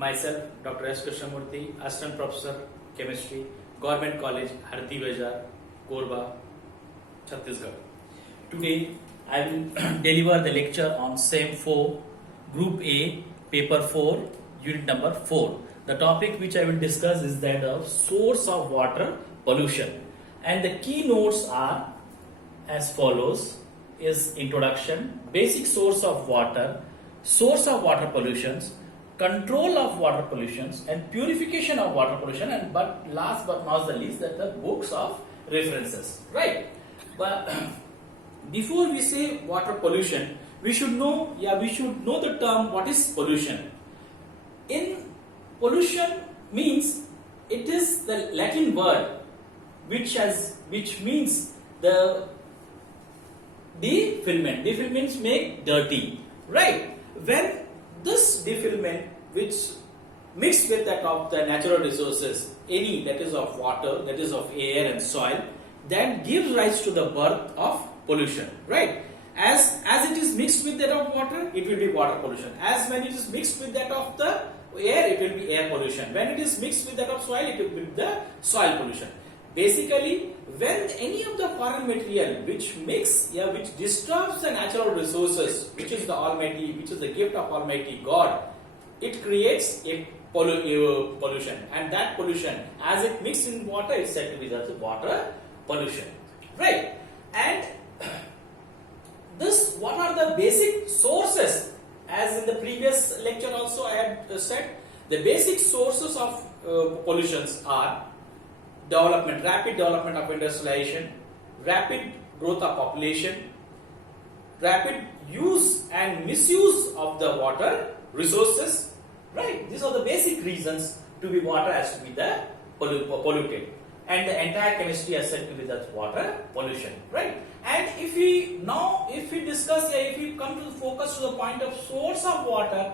Myself, Dr. S. Krishnamurthy, Assistant Professor, Chemistry, Government College, Hardi Bazaar, Korba, Chhattisgarh. Today, I will deliver the lecture on SEM 4, Group A, Paper 4, Unit number 4. The topic which I will discuss is that of source of water pollution. And the keynotes are as follows: is introduction, basic source of water pollutions, control of water pollutions, and purification of water pollution, and but last but not the least, that the books of references, right? But before we say water pollution, we should know the term what is pollution. In pollution means it is the Latin word which means the defilement. Defilements make dirty, right? When this defilement which mixed with that of the natural resources, any that is of water, that is of air and soil, that gives rise to the birth of pollution, right? As it is mixed with that of water, it will be water pollution. As when it is mixed with that of the air, it will be air pollution. When it is mixed with that of soil, it will be the soil pollution. Basically, when any of the foreign material which disturbs the natural resources, which is the Almighty, which is the gift of Almighty God, it creates a pollution, and that pollution, as it mixes in water, is said to be the water pollution, right? And this, what are the basic sources? As in the previous lecture also I had said, the basic sources of pollutions are rapid development of industrialization, rapid growth of population, rapid use and misuse of the water resources, right? These are the basic reasons to be water has to be the polluted, and the entire chemistry is said to be the water pollution, right? And if we come to the focus to the point of source of water,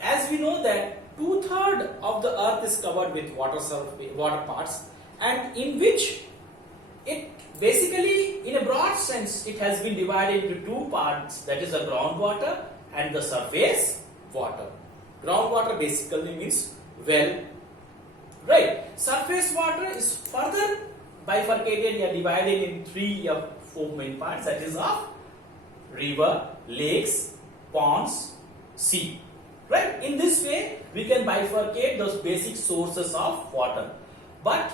as we know that 2/3 of the earth is covered with water parts, and in which it basically, in a broad sense, it has been divided into two parts, that is the groundwater and the surface water. Groundwater basically means well, right? Surface water is further bifurcated or divided in 3 or 4 main parts, that is of river, lakes, ponds, sea. Right? In this way, we can bifurcate those basic sources of water. But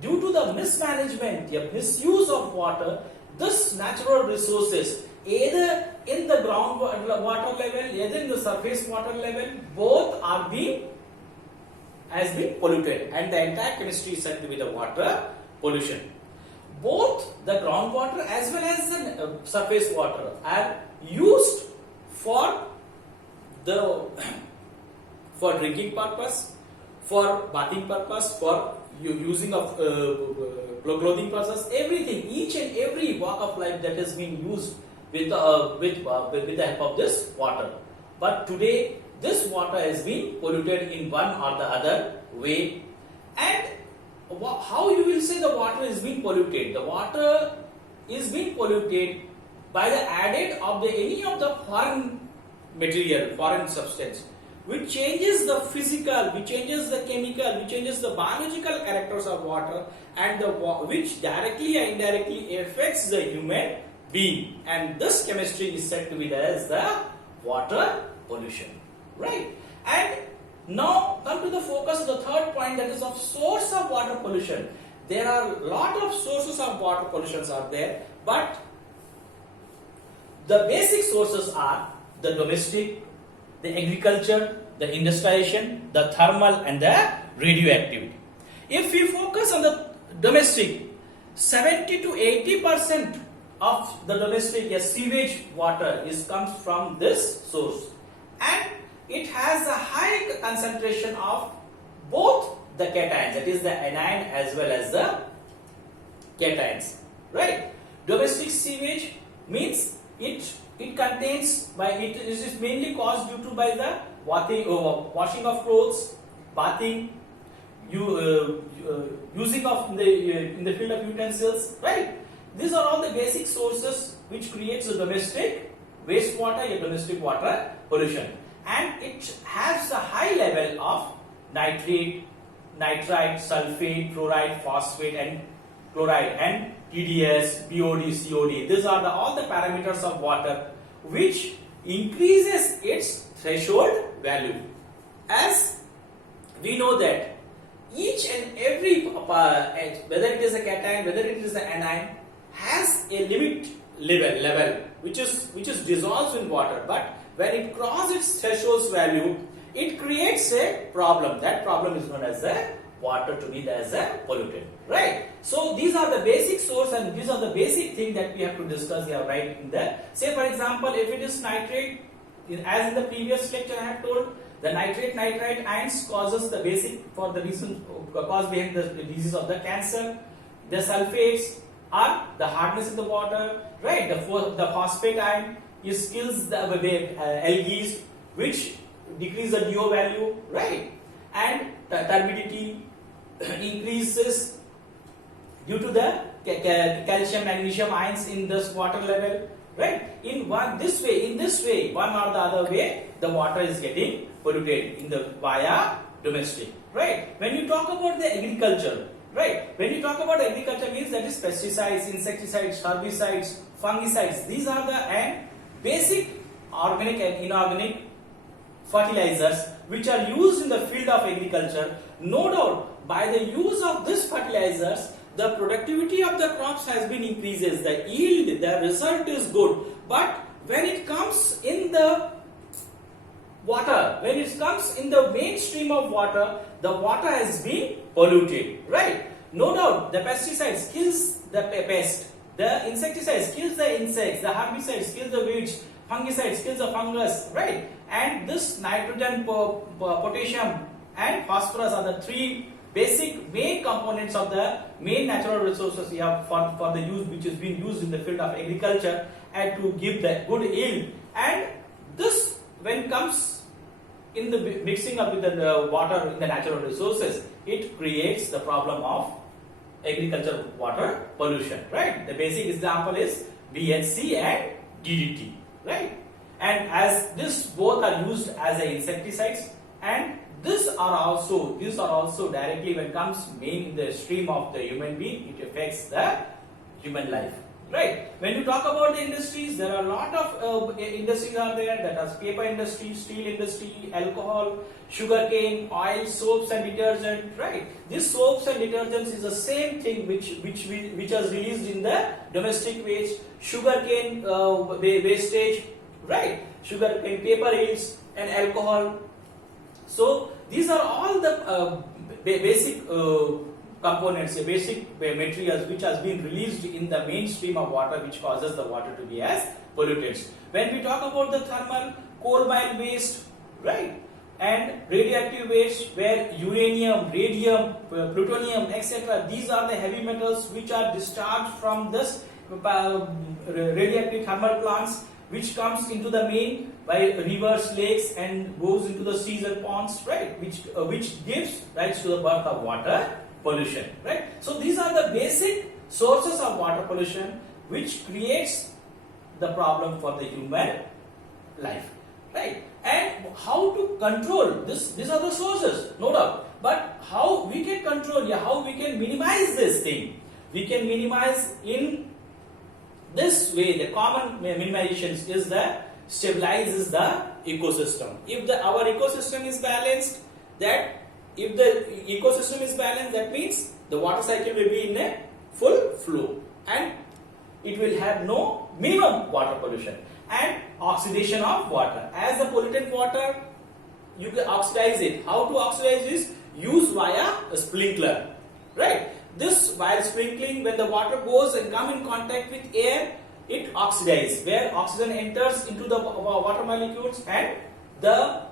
due to the mismanagement, the misuse of water, this natural resources, either in the groundwater level, either in the surface water level, both has been polluted, and the entire chemistry is said to be the water pollution. Both the groundwater as well as the surface water are used for drinking purpose, for bathing purpose, for using of clothing purpose, everything, each and every walk of life that has been used with the help of this water. But today, this water has been polluted in one or the other way. And how you will say the water is being polluted? The water is being polluted by the added of any of the foreign material, foreign substance, which changes the physical, which changes the chemical, which changes the biological characters of water, and which directly or indirectly affects the human being. And this chemistry is said to be as the water pollution, right? And now come to the focus of the third point, that is of source of water pollution. There are a lot of sources of water pollutions are there, but the basic sources are the domestic, the agriculture, the industrialization, the thermal, and the radioactivity. If we focus on the domestic, 70 to 80% of the domestic sewage water comes from this source, and it has a high concentration of both the cations, that is the anion as well as the cations, right? Domestic sewage means it contains it is mainly caused due to by the washing of clothes, bathing, using of in the field of utensils, right? These are all the basic sources which creates the domestic wastewater, domestic water pollution. and it has a high level of nitrate, nitrite, sulfate, chloride, phosphate, and chloride, and TDS, BOD, COD. These are all the parameters of water which increases its threshold value. As we know that each and every whether it is a cation, whether it is an anion, has a limit level which is dissolved in water, but when it crosses its threshold value, it creates a problem. That problem is known as a water to be as a pollutant, right? So these are the basic source, and these are the basic thing that we have to discuss here, right? In the, say for example, if it is nitrate, as in the previous lecture I have told, the nitrate nitrite ions causes the basic for the reason cause behind the disease of the cancer. The sulfates are the hardness in the water, right? The phosphate ion is kills the algae, which decrease the DO value, right? And the turbidity increases due to the calcium magnesium ions in this water level, right? In this way, one or the other way, the water is getting polluted in the via domestic, right? When you talk about the agriculture, right? When you talk about agriculture, means that is pesticides, insecticides, herbicides, fungicides. These are the basic organic and inorganic fertilizers which are used in the field of agriculture. No doubt, by the use of these fertilizers, the productivity of the crops has been increases, the yield, the result is good. But when it comes in the water, when it comes in the mainstream of water, the water has been polluted, right? No doubt, the pesticides kills the pest, the insecticides kills the insects, the herbicides kills the weeds, fungicides kills the fungus, right? And this nitrogen, potassium and phosphorus are the three basic main components of the main natural resources we have for the use, which is being used in the field of agriculture and to give the good yield. And this, when comes in the mixing up with the water in the natural resources, it creates the problem of agriculture water pollution, right? The basic example is BHC and DDT, right? And as this both are used as a insecticides, and these are also directly, when comes main in the stream of the human being, it affects the human life, right? When you talk about the industries, there are a lot of industries are there, that are paper industry, steel industry, alcohol, sugarcane, oil, soaps and detergent, right? These soaps and detergents is the same thing which is released in the domestic waste, sugarcane wastage, right? Sugarcane paper yields and alcohol. So these are all the basic components, basic materials which has been released in the mainstream of water, which causes the water to be as pollutants. When we talk about the thermal, coal mine waste, right, and radioactive waste, where uranium, radium, plutonium, etc., these are the heavy metals which are discharged from this radioactive thermal plants, which comes into the main by rivers, lakes, and goes into the seas and ponds, right, which gives rise to the birth of water pollution, right? So these are the basic sources of water pollution which creates the problem for the human life, right? And how to control this? These are the sources, no doubt. But how we can control, how we can minimize this thing? We can minimize in this way. The common minimization is that stabilizes the ecosystem. If our ecosystem is balanced, that if the ecosystem is balanced, that means the water cycle will be in a full flow and it will have no minimum water pollution. And oxidation of water. As the pollutant water, you can oxidize it. How to oxidize this? Use via a sprinkler, right? This, while sprinkling, when the water goes and come in contact with air, it oxidizes, where oxygen enters into the water molecules and the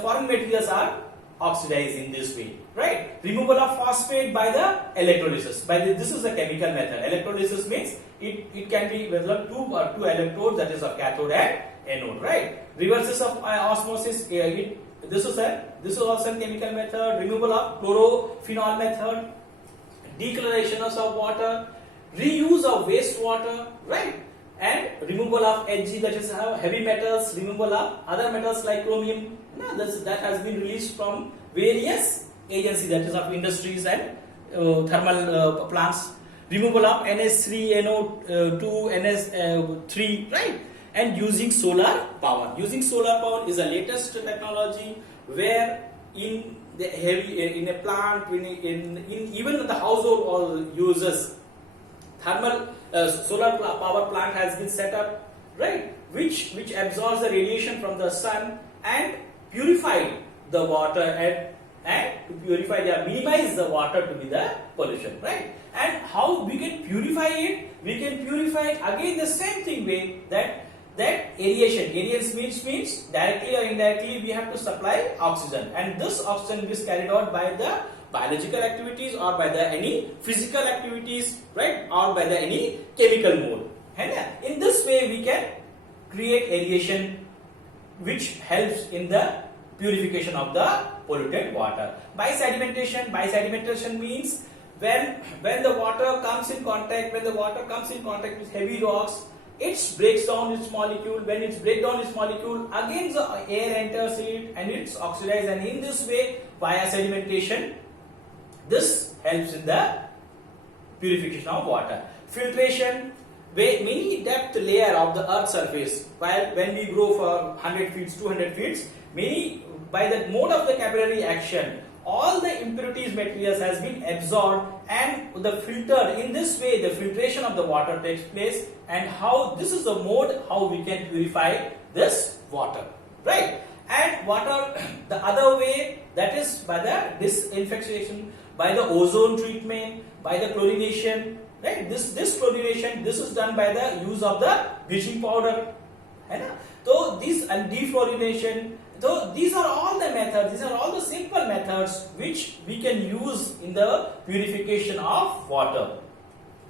foreign materials are oxidized in this way, right? Removal of phosphate by the electrolysis. This is a chemical method. Electrolysis means it can be with two electrodes, that is of cathode and anode, right? Reverses of osmosis. This is also a chemical method. Removal of chlorophenol method. Dechlorosion of water. Reuse of wastewater, right? and removal of Hg, that is heavy metals, removal of other metals like chromium. That has been released from various agencies, that is of industries and thermal plants. Removal of NH3, NO2, NS3, right? And using solar power. Using solar power is the latest technology where in the heavy in a plant, in even the household all uses thermal solar power plant has been set up, right? Which absorbs the radiation from the sun and purify the water and to purify minimize the water to be the pollution, right? And how we can purify it? We can purify it again the same thing way that aeration. Aeration means directly or indirectly we have to supply oxygen, and this oxygen is carried out by the biological activities or by the any physical activities, right? Or by the any chemical mode. And in this way we can create aeration which helps in the purification of the polluted water. Bisedimentation means when the water comes in contact with heavy rocks, it breaks down its molecule. When it breaks down its molecule, again the air enters it and it's oxidized, and in this way via sedimentation this helps in the purification of water. Filtration, many depth layer of the earth surface, while when we grow for 100 feet, 200 feet, many by the mode of the capillary action, all the impurities materials has been absorbed and the filter. In this way the filtration of the water takes place, and how this is the mode how we can purify this water, right? And water, the other way, that is by the disinfection, by the ozone treatment, by the chlorination, right? This chlorination, this is done by the use of the bleaching powder, right? So this and defluorination. So these are all the methods, these are all the simple methods which we can use in the purification of water.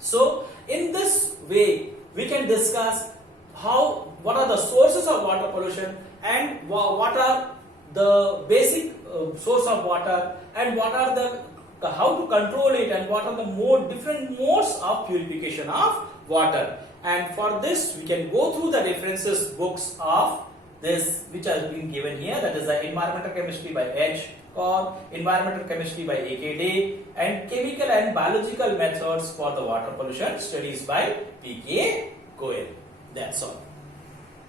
So in this way we can discuss what are the sources of water pollution, and what are the basic source of water, and what are the how to control it, and what are the different modes of purification of water. And for this we can go through the references books of this which has been given here, that is the Environmental Chemistry by H. Corr, Environmental Chemistry by A.K. Day, and Chemical and Biological Methods for the Water Pollution Studies by P.K. Goel. That's all.